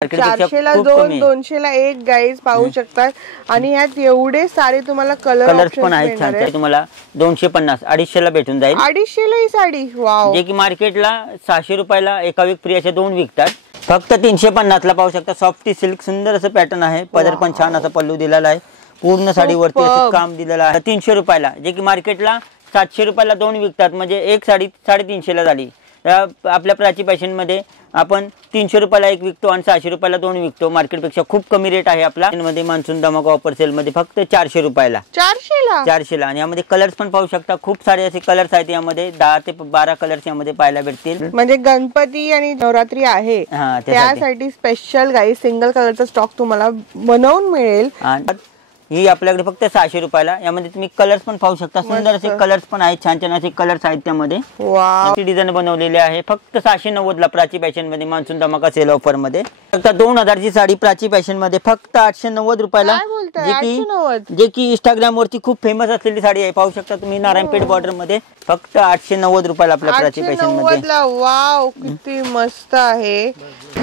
400 ला 2, 200 ला 1 गाईज पाहू शकतात। आणि यात एवढे सारे तुम्हाला कलर्स पण आहेत छान छान। तुम्हाला 250 250 ला भेटून जाईल। 250 ला ही साडी वाव, जे की मार्केटला 600 रुपयाला एका विक फ्री असे 2 विकतात। फक्त 350 ला पाहू शकता। सॉफ्टी सिल्क सुंदर असं पॅटर्न आहे। पदर पण छान असा पल्लू दिलेला आहे। पूर्ण साडीवरती असं काम दिलेलं आहे। 300 रुपयाला, जे की मार्केटला 700 रुपयाला 2 विकतात। म्हणजे एक साडी 350 ला झाली। आपल्या प्राची फॅशन मध्ये आपण 300 रुपयाला 1 विकतो आणि 600 रुपयाला 2 विकतो। मार्केट पेक्षा खूप कमी रेट आहे आपला। मध्ये मान्सून धमाका ऑफर सेल मध्ये फक्त 400 रुपयाला। 400 ला आणि यामध्ये कलर्स पण पाहू शकता। खूप सारे असे कलर्स आहेत यामध्ये। 10 ते 12 कलर्स यामध्ये पाहायला भेटतील। म्हणजे गणपती आणि नवरात्री आहे त्यासाठी स्पेशल गाईज सिंगल कलरचा स्टॉक तुम्हाला बनवून मिळेल। ही आपल्याकडे फक्त 600 रुपयाला। यामध्ये तुम्ही कलर्स पण पाहू शकता। सुंदर असे कलर्स पण आहेत। छान छान असे कलर्स आहेत त्यामध्ये। डिझाईन बनवलेले आहे। फक्त 690 ला प्राची फॅशन मध्ये मान्सून धमाका सेल ऑफर मध्ये। फक्त 2000 ची साडी प्राची फॅशन मध्ये फक्त 890 रुपयाला। जे की इंस्टाग्राम वरती खूप फेमस असलेली साडी आहे। पाहू शकता तुम्ही नारायणपेठ बॉर्डर मध्ये फक्त 890 रुपयाला आपल्या प्राची फॅशन मध्ये। वाव किती मस्त आहे।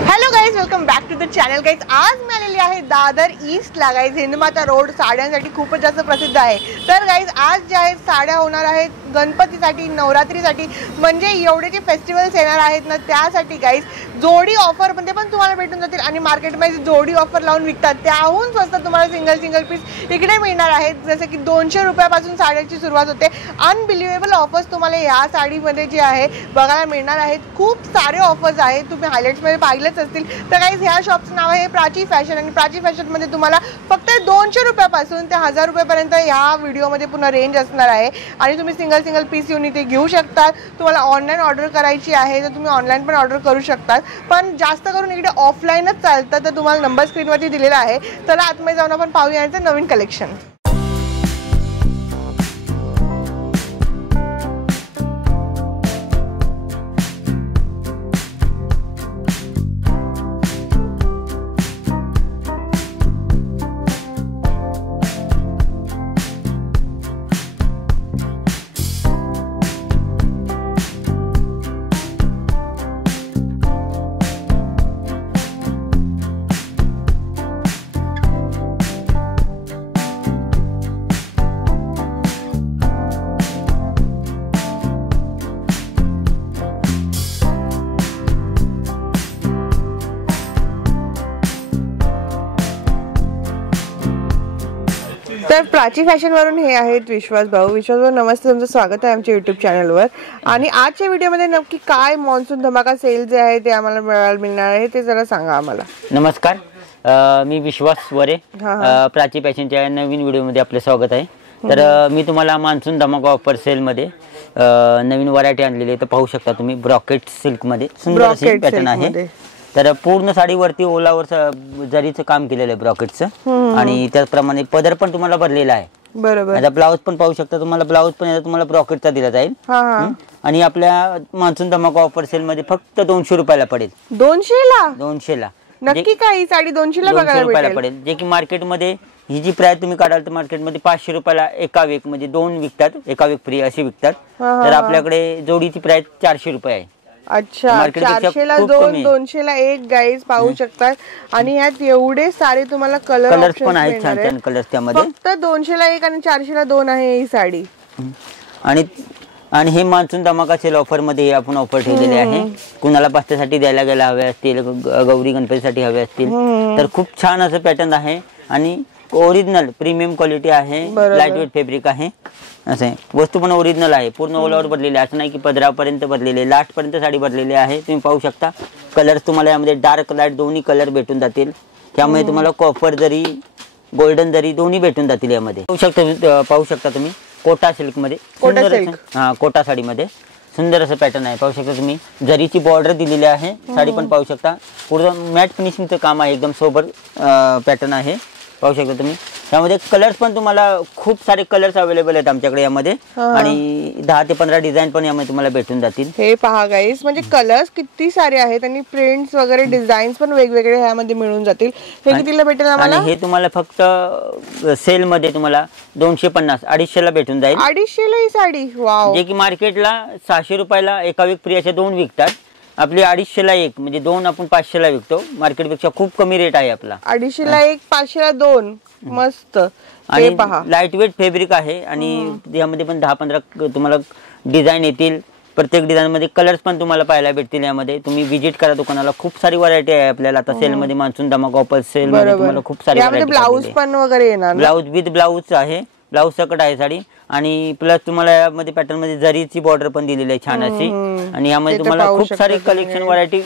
Hello guys, welcome back to the channel guys. आज मी आलेली आहे दादर ईस्ट ला गाईज। हिंदमाता रोड साड्यांसाठी खूपच जास्त प्रसिद्ध आहे। तर गाईज आज जे आहेत साड्या होणार आहेत गणपतीसाठी नवरात्रीसाठी, म्हणजे एवढे जे फेस्टिवल्स येणार आहेत ना त्यासाठी गाईज जोडी ऑफर मध्ये पण तुम्हाला भेटून जातील। आणि मार्केटमध्ये जोडी ऑफर लावून विकतात त्याहून स्वस्त तुम्हाला सिंगल पीस इकडे मिळणार आहेत। जसं की 200 रुपयापासून साड्यांची सुरुवात होते। अनबिलिव्हेबल ऑफर्स तुम्हाला या साडीमध्ये जे आहे बघायला मिळणार आहेत। खूप सारे ऑफर्स आहेत, तुम्ही हायलाइट्स मध्ये पाहिलेच असतील। तर गाईज ह्या शॉपचं नाव आहे प्राची फॅशन आणि प्राची फॅशन मध्ये तुम्हाला फक्त 200 रुपयापासून ते 1000 रुपयापर्यंत या व्हिडिओमध्ये पुन्हा रेंज असणार आहे। आणि तुम्ही सिंगल पीस येऊन इथे घेऊ शकता। तुम्हाला ऑनलाईन ऑर्डर करायची आहे तर तुम्ही ऑनलाईन पण ऑर्डर करू शकता, पण जास्त करून इकडे ऑफलाईनच चालतं। तर तुम्हाला नंबर स्क्रीनवरती दिलेला आहे। चला आतमध्ये जाऊन आपण पाहूया यांचं नवीन कलेक्शन। तर प्राची फॅशन वरून हे आहेत विश्वास भाऊ। विश्वास भाऊ नमस्ते, तुमचं स्वागत आहे आमच्या युट्यूब चॅनलवर। आणि आजच्या व्हिडिओमध्ये नक्की काय मान्सून धमाका सेल जे आहे ते आम्हाला मिळणार आहे ते जरा सांगा आम्हाला। नमस्कार, मी विश्वास वरे, प्राची फॅशनच्या नवीन व्हिडिओमध्ये आपले स्वागत आहे। तर मी तुम्हाला मान्सून धमाका ऑफर सेल मध्ये नवीन व्हरायटी आणलेली आहे। तर पाहू शकता तुम्ही ब्रॉकेट सिल्क मध्ये सुंदर अशी पॅटर्न आहे। तर पूर्ण साडीवरती ओलावर जरीचं काम केलेलं आहे ब्रॉकेटचं। आणि त्याचप्रमाणे पदर पण तुम्हाला भरलेला आहे। बरोबर। आता ब्लाउज पण पाहू शकता तुम्हाला। ब्लाउज पण तुम्हाला ब्रॉकेटचा दिला जाईल। आणि आपल्या मान्सून धमाका ऑफर सेल मध्ये फक्त 200 रुपयाला पडेल। 200 ला नक्की काही साडी 200 ला बघायला पडेल। जे की मार्केटमध्ये ही जी प्राइस तुम्ही काढाल तर मार्केटमध्ये 500 रुपयाला एका वीक म्हणजे 2 विकतात, एका वीक फ्री अशी विकतात। तर आपल्याकडे जोडीची प्राइस 400 रुपये आहे। अच्छा, 400 ला 2, 200 ला 1 गाईज पाहू शकतात। आणि यात एवढे सारे तुम्हाला कलर्स पण आहेत छान छान कलर्स त्यामध्ये। फक्त 200 ला 1 आणि 400 ला 2 आहे ही साडी। आणि हे मान्सून धमाका सेल ऑफर मध्ये आपण ऑफर ठेवलेली आहे। कुणाला पास्त्यासाठी द्यायला गेला हवे असतील, गौरी गणपतीसाठी हवे असतील तर खूप छान असं पॅटर्न आहे। आणि ओरिजिनल प्रीमियम क्वालिटी आहे, लाईट वेट फॅब्रिक आहे। असं वस्तू पण ओरिजिनल आहे, पूर्ण ओलावर भरलेली आहे। असं नाही की पदरापर्यंत भरलेले, लास्ट पर्यंत साडी भरलेली आहे। तुम्ही पाहू शकता कलर्स तुम्हाला यामध्ये डार्क लाईट दोन्ही कलर भेटून जातील। त्यामुळे तुम्हाला कॉपर जरी गोल्डन जरी दोन्ही भेटून जातील यामध्ये। पाहू शकता तुम्ही कोटा सिल्क मध्ये, कोटा साडी मध्ये सुंदर असं पॅटर्न आहे। पाहू शकता तुम्ही जरीची बॉर्डर दिलेली आहे। साडी पण पाहू शकता पूर्ण मॅट फिनिशिंगचं काम आहे, एकदम सोबर पॅटर्न आहे। पाहू शकता तुम्ही यामध्ये कलर्स पण तुम्हाला खूप सारे कलर्स अवेलेबल आहेत आमच्याकडे यामध्ये। आणि 10 ते 15 डिझाइन पण यामध्ये तुम्हाला भेटून जातील। हे पहा गाईस, म्हणजे कलर्स किती सारे आहेत आणि प्रिंट्स वगैरे डिझाईन्स पण वेगवेगळे यामध्ये मिळून जातील। हे कितीला भेटेल आम्हाला? हे तुम्हाला फक्त सेल मध्ये तुम्हाला 250 250 ला भेटून जाईल। 250 ला ही साडी वाव, जे की मार्केटला 600 रुपयाला एका वीक फ्री असे 2 विकतात। आपली 250 ला एक, म्हणजे 2 आपण 500 ला विकतो. मार्केटपेक्षा खूप कमी रेट आहे आपला. 250 ला एक, 500 ला 2. मस्त. आणि लाईट वेट फॅब्रिक आहे आणि यामध्ये पण 10-15 तुम्हाला डिझाईन येतील. प्रत्येक डिझाईन मध्ये कलर्स पण तुम्हाला पाहायला भेटतील. यामध्ये तुम्ही विजिट करा दुकानाला. खूप सारी व्हरायटी आहे आपल्याला आता सेल मध्ये, मान्सून धमाका ऑफर सेल मध्ये तुम्हाला खूप सारी व्हरायटी. ब्लाऊज पण वगैरे येणार, ब्लाऊज विथ ब्लाऊज आहे, ब्लाऊज सकट आहे साडी. आणि प्लस तुम्हाला यामध्ये पॅटर्न मध्ये जरीची बॉर्डर पण दिलेली आहे छान अशी. आणि यामध्ये तुम्हाला खूप सारी कलेक्शन व्हरायटी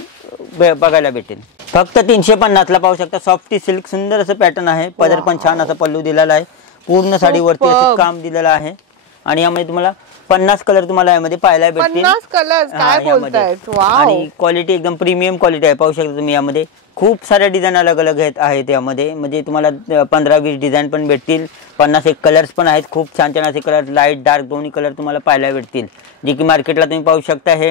बघायला भेटेल. फक्त 350 ला पाहू शकता. सॉफ्टी सिल्क सुंदर असं पॅटर्न आहे. पदर पण छान असा पल्लू दिलेला आहे. पूर्ण साडीवरती असं काम दिलेलं आहे. आणि यामध्ये तुम्हाला 50 कलर तुम्हाला यामध्ये पाहायला भेटतील. 50 कलर काय बोलतायत. आणि क्वालिटी एकदम प्रीमियम क्वालिटी आहे. पाहू शकता तुम्ही यामध्ये खूप साऱ्या डिझाईन अलग अलग आहेत यामध्ये. म्हणजे तुम्हाला 15-20 डिझाईन पण भेटतील. 50 कलर्स पण आहेत. खूप छान छान असे कलर, लाईट डार्क दोन्ही कलर तुम्हाला पाहायला भेटतील. जे की मार्केटला तुम्ही पाहू शकता हे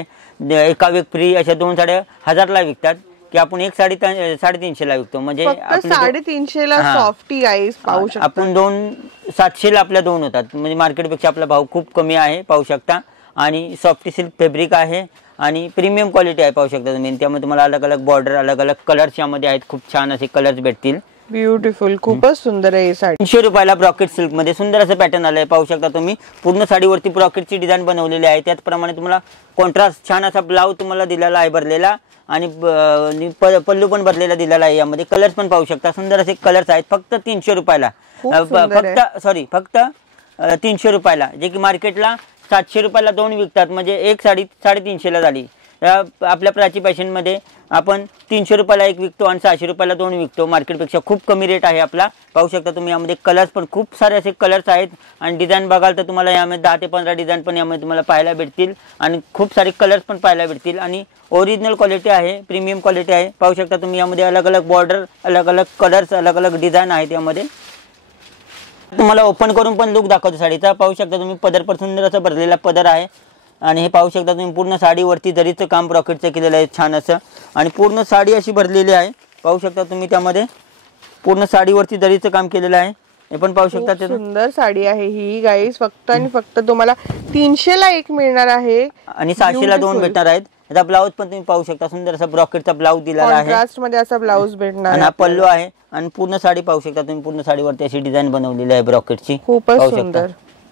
एका एक फ्री अशा 2 साड्या 1000 ला विकतात, की आपण एक साडी 350 ला विकतो. म्हणजे 350 ला सॉफ्टी गाईस पाहू शकता. आपण 700 ला आपल्या 2 होतात. म्हणजे मार्केटपेक्षा आपला भाव खूप कमी आहे पाहू शकता. आणि सॉफ्टी सिल्क फॅब्रिक आहे आणि प्रीमियम क्वालिटी आहे पाहू शकता तुम्ही. त्यामध्ये तुम्हाला अलग अलग बॉर्डर, अलग अलग कलर्स यामध्ये आहेत. खूप छान असे कलर्स भेटतील. ब्युटिफुल, खूपच सुंदर आहे ही साडी. 300 रुपयाला ब्रॉकेट सिल्क मध्ये सुंदर असं पॅटर्न आलंय पाहू शकता तुम्ही. पूर्ण साडीवरती ब्रॉकेटची डिझाईन बनवलेली आहे. त्याचप्रमाणे तुम्हाला कॉन्ट्रास्ट छान असा ब्लाऊज तुम्हाला दिलेला आहे भरलेला. आणि पल्लू पण भरलेला दिलेला आहे. यामध्ये कलर्स पण पाहू शकता. सुंदर असे कलर्स आहेत. फक्त 300 रुपयाला. फक्त 300 रुपयाला. जे की मार्केटला 700 रुपयाला 2 विकतात. म्हणजे एक साडी 350 ला झाली. आपल्या प्राची फॅशन मध्ये आपण 300 रुपयाला एक विकतो आणि 600 रुपयाला 2 विकतो. मार्केटपेक्षा खूप कमी रेट आहे आपला. पाहू शकता तुम्ही यामध्ये कलर्स पण खूप सारे असे कलर्स आहेत. आणि डिझाईन बघाल तर तुम्हाला यामध्ये 10 ते 15 डिझाईन पण यामध्ये तुम्हाला पाहायला भेटतील. आणि खूप सारे कलर्स पण पाहायला भेटतील. आणि ओरिजिनल क्वालिटी आहे, प्रीमियम क्वालिटी आहे. पाहू शकता तुम्ही यामध्ये अलग अलग बॉर्डर, अलग अलग कलर्स, अलग अलग डिझाईन आहेत यामध्ये. तुम्हाला ओपन करून पण लुक दाखवतो साडीचा. पाहू शकता तुम्ही पदर पण सुंदर असा भरलेला पदर आहे. आणि हे पाहू शकता तुम्ही पूर्ण साडीवरती जरीचं काम ब्रॉकेटचं केलेलं आहे छान असं. आणि पूर्ण साडी अशी भरलेली आहे. पाहू शकता तुम्ही त्यामध्ये पूर्ण साडीवरती जरीचं काम केलेलं आहे. हे पण पाहू शकता. सुंदर साडी आहे ही गाईस. फक्त आणि फक्त तुम्हाला 300 ला एक मिळणार आहे आणि 600 ला 2 भेटणार आहेत. याचा ब्लाऊज पण तुम्ही पाहू शकता. सुंदर असा ब्रॉकेटचा ब्लाऊज दिलेला आहे. कॉन्ट्रास्ट मध्ये असा ब्लाऊज भेटणार आणि हा पल्लू आहे. आणि पूर्ण साडी पाहू शकता तुम्ही. पूर्ण साडीवरती अशी डिझाईन बनवलेली आहे ब्रॉकेटची. खूपच सुंदर.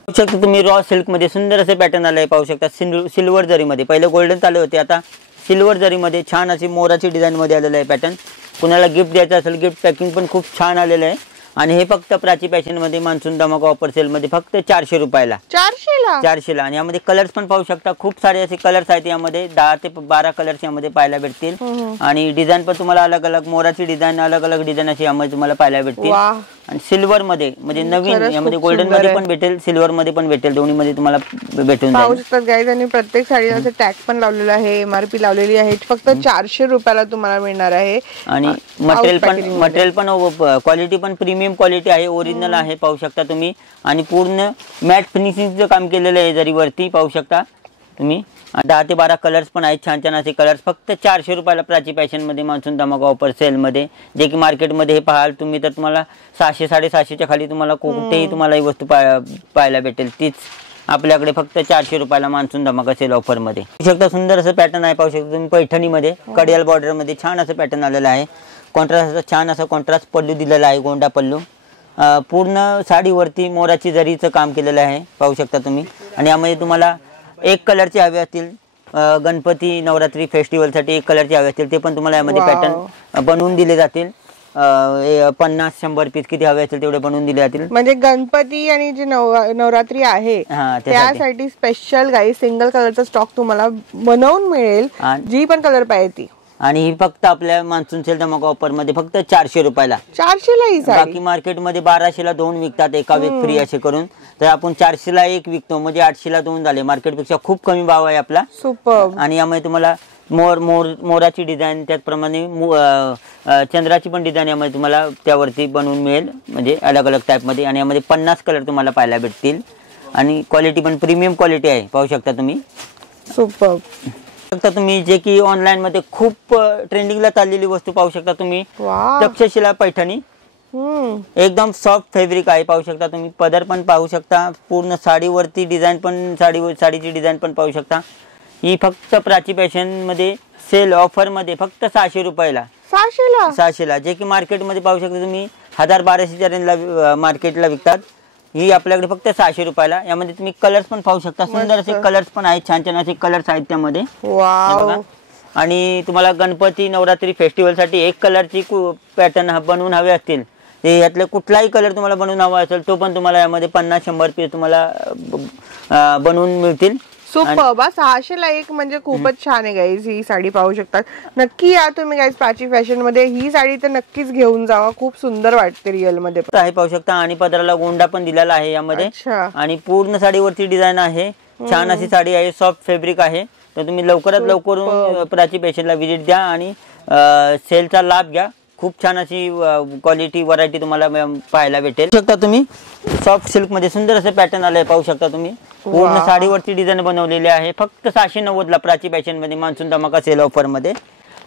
पाहू शकता तुम्ही रॉ सिल्क मध्ये सुंदर असे पॅटर्न आले. पाहू शकता सिल्वर जरी मध्ये. पहिले गोल्डन चालू होते, आता सिल्वर जरी मध्ये छान अशी मोराची डिझाईन मध्ये आलेलं आहे पॅटर्न. कुणाला गिफ्ट द्यायचं असेल, गिफ्ट पॅकिंग पण खूप छान आलेलं आहे. आणि हे फक्त प्राची फॅशन मध्ये मान्सून धमाका ऑफर सेल मध्ये फक्त 400 रुपयाला. 400 ला. आणि यामध्ये कलर्स पण पाहू शकता. खूप सारे असे कलर्स आहेत यामध्ये. 10 ते 12 कलर्स यामध्ये पाहायला भेटतील. आणि डिझाईन पण तुम्हाला अलग अलग मोराची डिझाईन, अलग अलग डिझाईन अशी यामध्ये तुम्हाला पाहायला भेटतील. आणि सिल्वर मध्ये म्हणजे नवीन यामध्ये गोल्डन मध्ये पण भेटेल, सिल्वर मध्ये पण भेटेल. दोन्ही मध्ये तुम्हाला भेटून पाहू शकतात गाईज. आणि प्रत्येक साडीला टॅग पण लावलेला आहे, MRP लावलेली आहे. फक्त 400 रुपयाला तुम्हाला मिळणार आहे. आणि मटेरियल पण क्वालिटी पण प्रीमियम क्वालिटी आहे, ओरिजिनल आहे. पाहू शकता तुम्ही. आणि पूर्ण मॅट फिनिशिंगचं काम केलेलं आहे जरीवरती. पाहू शकता तुम्ही. 10 ते 12 कलर्स पण आहेत छान छान असे कलर्स. फक्त 400 रुपयाला प्राची फॅशन मध्ये मान्सून धमाका ऑफर सेल मध्ये. जे की मार्केटमध्ये हे पाहाल तुम्ही तर तुम्हाला 600-650च्या खाली तुम्हाला कुठेही तुम्हाला ही वस्तू पाहायला भेटेल. तीच आपल्याकडे फक्त 400 रुपयाला मान्सून धमाका सेल ऑफर मध्ये. पाहू शकता सुंदर असं पॅटर्न आहे. पाहू शकता तुम्ही पैठणी मध्ये कडियाल बॉर्डर मध्ये छान असं पॅटर्न आलेलं आहे. कॉन्ट्रास्ट छान असा कॉन्ट्रास्ट पल्लू दिलेला आहे, गोंडा पल्लू. पूर्ण साडीवरती मोराची जरीचं काम केलेलं आहे पाहू शकता तुम्ही. आणि यामध्ये तुम्हाला एक कलरचे हवे असतील, गणपती नवरात्री फेस्टिवलसाठी एक कलरचे हवे असतील ते पण तुम्हाला यामध्ये पॅटर्न बनवून दिले जातील. 50-100 पीस किती हवे असतील तेवढे बनवून दिले जातील. म्हणजे गणपती आणि जे नवरात्री आहे त्यासाठी स्पेशल काही सिंगल कलरचा स्टॉक तुम्हाला बनवून मिळेल, जी पण कलर पाहिजे ती. आणि ही फक्त आपल्या मान्सून सेल धमाका ऑफर मध्ये फक्त 400 रुपयाला. 400 ला ही साडी. बाकी मार्केट मध्ये 1200 ला 2 विकतात, एका एक फ्री असे करून. तर आपण 400 ला एक विकतो म्हणजे 800 ला 2 झाले. मार्केटपेक्षा खूप कमी भाव आहे आपला. सुपर. आणि यामध्ये तुम्हाला मोराची डिझाईन, त्याचप्रमाणे चंद्राची पण डिझाईन यामध्ये तुम्हाला त्यावरती बनवून मिळेल, म्हणजे अलग अलग टाईप मध्ये. आणि यामध्ये 50 कलर तुम्हाला पाहायला भेटतील. आणि क्वालिटी पण प्रीमियम क्वालिटी आहे पाहू शकता तुम्ही. सुपर. शकता तुम्ही जे की ऑनलाईन मध्ये खूप ट्रेंडिंगला चाललेली वस्तू पाहू शकता तुम्ही. तक्षशिला पैठणी एकदम सॉफ्ट फॅब्रिक आहे पाहू शकता तुम्ही. पदर पण पाहू शकता. पूर्ण साडीवरती डिझाईन पण साडीची डिझाईन पण पाहू शकता. ही फक्त प्राची फॅशन मध्ये सेल ऑफर मध्ये फक्त 600 रुपयाला. 600ला जे की मार्केटमध्ये पाहू शकता तुम्ही 1000-1200च्या रेंजला मार्केटला विकतात. ही आपल्याकडे फक्त 600 रुपयाला. यामध्ये तुम्ही कलर्स पण पाहू शकता. सुंदर असे कलर्स पण आहेत. छान छान असे कलर्स आहेत त्यामध्ये. आणि तुम्हाला गणपती नवरात्री फेस्टिवल साठी एक कलरची पॅटर्न बनवून हवे असतील, ते यातले कुठलाही कलर तुम्हाला बनवून हवा असेल तो पण तुम्हाला यामध्ये 50-100 पीस तुम्हाला बनवून मिळतील. सुपर्ब. 600ला एक म्हणजे खूपच छान आहे गाईज. ही साडी पाहू शकतात. नक्की या तुम्ही गाईज प्राची फॅशन मध्ये. ही साडी तर नक्कीच घेऊन जावा. खूप सुंदर वाटते रिअल मध्ये आहे पाहू शकता. आणि पदराला गोंडा पण दिलेला आहे यामध्ये. आणि पूर्ण साडीवरती डिझाईन आहे. छान अशी साडी आहे. सॉफ्ट फॅब्रिक आहे. तर तुम्ही लवकरात लवकर प्राची फॅशनला व्हिजिट द्या आणि सेलचा लाभ घ्या. खूप छान अशी क्वालिटी व्हरायटी तुम्हाला पाहायला भेटेल. शकता तुम्ही सॉफ्ट सिल्क मध्ये सुंदर असं पॅटर्न आलंय पाहू शकता तुम्ही. पूर्ण साडीवरती डिझाईन बनवलेली आहे. फक्त 690ला प्राची फॅशन मध्ये मान्सून धमाका सेल ऑफर मध्ये.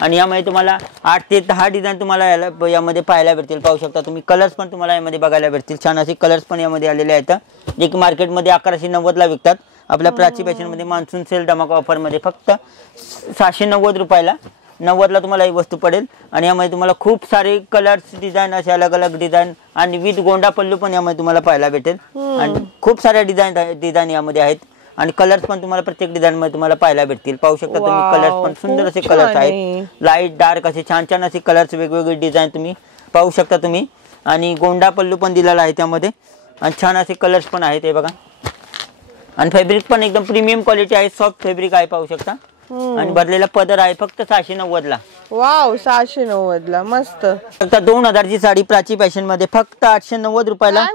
आणि यामध्ये तुम्हाला 8 ते 10 डिझाईन तुम्हाला यामध्ये पाहायला भेटतील. पाहू शकता तुम्ही. कलर्स पण तुम्हाला यामध्ये बघायला भेटतील. छान असे कलर्स पण यामध्ये आलेले आहेत, जे की मार्केटमध्ये 1190ला विकतात. आपल्या प्राची फॅशन मध्ये मान्सून सेल धमाका ऑफर मध्ये फक्त 690 रुपयाला 90ला तुम्हाला ही वस्तू पडेल. आणि यामध्ये तुम्हाला खूप सारे कलर्स डिझाईन असे अलग अलग डिझाईन आणि विथ गोंडा पल्लू पण यामध्ये तुम्हाला पाहायला भेटेल. आणि खूप साऱ्या डिझाईन यामध्ये आहेत. आणि कलर्स पण तुम्हाला प्रत्येक डिझाईन मध्ये तुम्हाला पाहायला भेटतील. पाहू शकता तुम्ही. कलर्स पण सुंदर असे कलर्स आहेत. लाईट डार्क असे छान छान असे कलर्स वेगवेगळे डिझाईन तुम्ही पाहू शकता तुम्ही. आणि गोंडा पल्लू पण दिलेला आहे त्यामध्ये. आणि छान असे कलर्स पण आहेत हे बघा. आणि फॅब्रिक पण एकदम प्रीमियम क्वालिटी आहे. सॉफ्ट फॅब्रिक आहे पाहू शकता. आणि भरलेला पदर आहे फक्त 690ला. वाव. 690ला मस्त. फक्त 2000ची साडी प्राची फॅशन मध्ये फक्त 890 रुपयाला.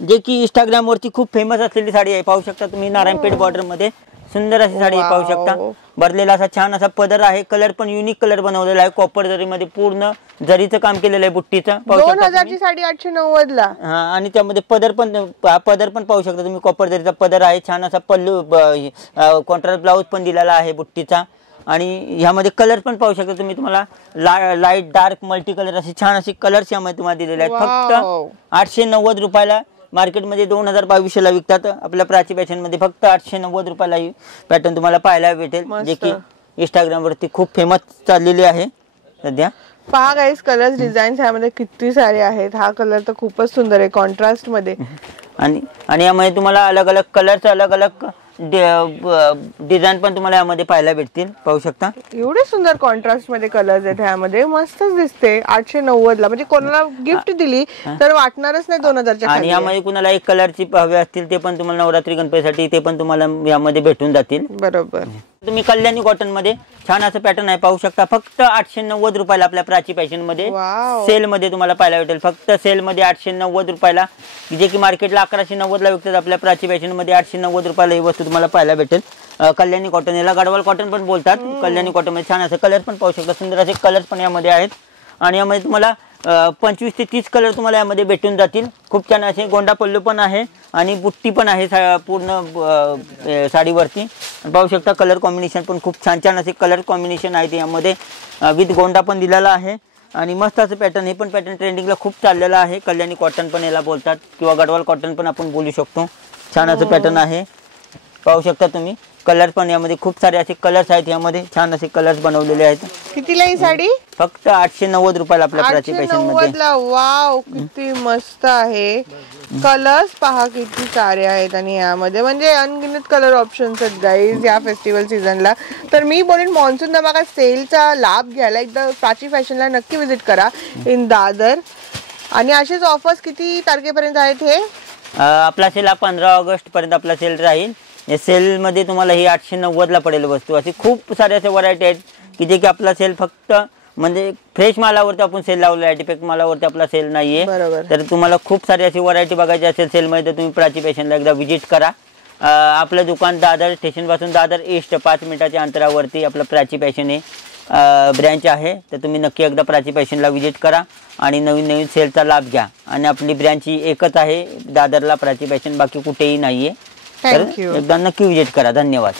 जे की इंस्टाग्राम वरती खूप फेमस असलेली साडी आहे. पाहू शकता तुम्ही. नारायणपेठ बॉर्डर मध्ये सुंदर अशी साडी पाहू शकता. भरलेला असा छान असा पदर आहे. कलर पण युनिक कलर बनवलेला आहे. कॉपर जरी मध्ये पूर्ण जरीचं काम केलेलं आहे बुट्टीचं. 2000ची साडी 890ला. आणि त्यामध्ये पदर पण पाहू शकता तुम्ही. कॉपर जरीचा पदर आहे. छान असा पल्लू कॉन्ट्रास्ट ब्लाउज पण दिलेला आहे बुट्टीचा. आणि ह्यामध्ये कलर पण पाहू शकता तुम्ही. तुम्हाला लाईट डार्क मल्टी कलर असे छान असे कलर्स यामध्ये तुम्हाला दिलेले आहेत. फक्त 890 रुपयाला. मार्केटमध्ये 2022ला विकतात. आपल्या प्राची फॅशन मध्ये फक्त 890 रुपयाला ही पॅटर्न तुम्हाला पाहायला भेटेल, जे की इंस्टाग्राम वरती खूप फेमस चाललेली आहे सध्या. पहा गाईस कलर्स डिझाईन्स यामध्ये किती सारे आहेत. हा कलर तर खूपच सुंदर आहे कॉन्ट्रास्ट मध्ये. आणि यामध्ये तुम्हाला अलग अलग कलर्स अलग अलग डिझाईन पण तुम्हाला यामध्ये पाहायला भेटतील. पाहू शकता. एवढे सुंदर कॉन्ट्रास्ट मध्ये कलर्स आहेत ह्यामध्ये. मस्तच दिसते. 890ला म्हणजे कोणाला गिफ्ट दिली तर वाटणारच नाही 2000च्या. आणि यामध्ये कुणाला एक कलरची हवे असतील ते पण तुम्हाला नवरात्री गणपतीसाठी ते पण तुम्हाला यामध्ये भेटून जातील. बरोबर. तुम्ही कल्याणी कॉटन मध्ये छान असं पॅटर्न आहे पाहू शकता. फक्त 890 रुपयाला आपल्या प्राची फॅशन मध्ये सेल मध्ये तुम्हाला पाहायला भेटेल. फक्त सेल मध्ये 890 रुपयाला, जे की मार्केटला 1190ला विकतात. आपल्या प्राची फॅशन मध्ये 890 रुपयाला ही वस्तू तुम्हाला पाहायला भेटेल. कल्याणी कॉटन, याला गडवाल कॉटन पण बोलतात. कल्याणी कॉटन मध्ये छान असे कलर पण पाहू शकता. सुंदर असे कलर पण यामध्ये आहेत. आणि यामध्ये तुम्हाला 25 ते 30 कलर तुम्हाला यामध्ये भेटून जातील. खूप छान असे गोंडा पल्लू पण आहे आणि बुट्टी पण आहे पूर्ण साडीवरती. पाहू शकता कलर कॉम्बिनेशन पण खूप छान छान असे कलर कॉम्बिनेशन आहे यामध्ये. विथ गोंडा पण दिलेला आहे. आणि मस्त असं पॅटर्न. हे पण पॅटर्न ट्रेंडिंगला खूप चाललेलं आहे. कल्याणी कॉटन पण याला बोलतात किंवा गडवाल कॉटन पण आपण बोलू शकतो. छान असं पॅटर्न आहे पाहू शकता तुम्ही. कलर पण यामध्ये खूप सारे असे कलर्स आहेत. यामध्ये छान असे कलर्स बनवलेले आहेत. कितीला ही साडी? फक्त 890 रुपयाला आपल्या प्राची फॅशन मध्ये. वाव किती मस्त आहे. कलर्स पहा किती सारे आहेत. आणि यामध्ये म्हणजे अनगिनत कलर ऑप्शन्स आहेत गाईज या फेस्टिवल सीझनला. तर मी बोलेन मान्सून धमाका सेलचा लाभ घ्यायला एकदा प्राची फॅशनला नक्की विजिट करा इन दादर. आणि असेच ऑफर्स किती तारखेपर्यंत आहेत हे? आपला सेल 15 ऑगस्ट पर्यंत आपला सेल राहील. या सेल मध्ये तुम्हाला ही 890ला पडेल वस्तू. असे खूप सारे असे व्हरायटी आहेत की जे की आपला सेल फक्त म्हणजे फ्रेश मालावरती आपण सेल लावलेला आहे. डिफेक्ट मालावरती आपला सेल नाहीये. तर तुम्हाला खूप सारी अशी व्हरायटी बघायची असेल सेलमध्ये तर तुम्ही प्राची फॅशनला एकदा व्हिजिट करा. आपलं दुकान दादर स्टेशन पासून दादर ईस्ट 5 मिनिटाच्या अंतरावरती आपलं प्राची फॅशन हे ब्रँच आहे. तर तुम्ही नक्की एकदा प्राची फॅशनला व्हिजिट करा आणि नवीन नवीन सेलचा लाभ घ्या. आणि आपली ब्रँच ही एकच आहे दादरला, प्राची फॅशन, बाकी कुठेही नाहीये. तर एकदा नक्की व्हिजिट करा. धन्यवाद.